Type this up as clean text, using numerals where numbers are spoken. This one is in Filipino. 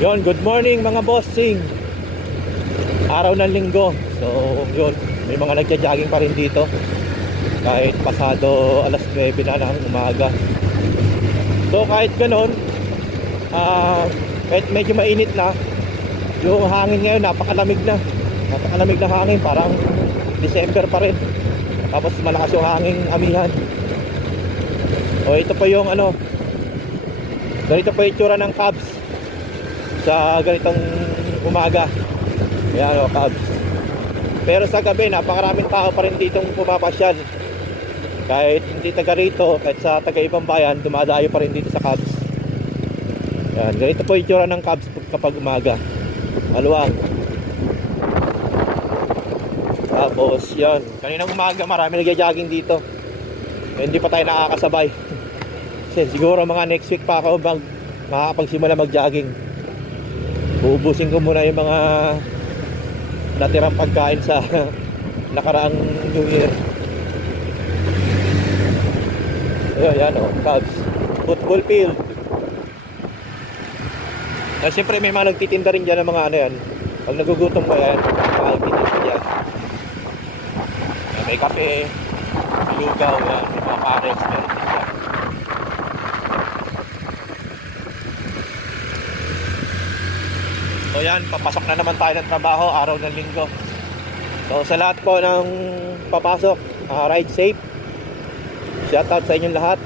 Yon, good morning mga bossing. Araw ng linggo. So, yun, may mga nagja-jogging pa rin dito. Kahit pasado alas 9 na ng umaga. So, kahit ganon, kahit medyo mainit na, yung hangin ngayon napakalamig na. Napakalamig na hangin, parang December pa rin. Tapos malakas yung hangin amihan. O, ito pa yung ganito pa yung itsura ng Cubs sa ganitong umaga. Ayan o, Cubs. Pero sa gabi, napakaraming tao pa rin ditong pumapasyal. Kahit hindi taga rito, kahit sa taga ibang bayan, dumadayo pa rin dito sa Cubs. Ayan, ganito po yung itsura ng Cubs kapag umaga. Maluwang. Tapos, yan. Kaninang umaga, marami nagja-jogging dito. Hindi pa tayo nakakasabay. Kasi siguro mga next week pa ako makakapagsimula mag-jogging. Uubusin ko muna yung mga natirang pagkain sa nakaraang New Year. Ayun, yan o, Cubs football field. Siyempre may mga nagtitinda rin dyan ng mga yan. Pag nagugutom mo yan, mga nagtitinda dyan. May kape, may lugaw, yan, may mga pares, meron din dyan. So yan, papasok na naman tayo ng trabaho, araw ng linggo. So sa lahat po ng papasok, ride safe. Shout out sa inyong lahat.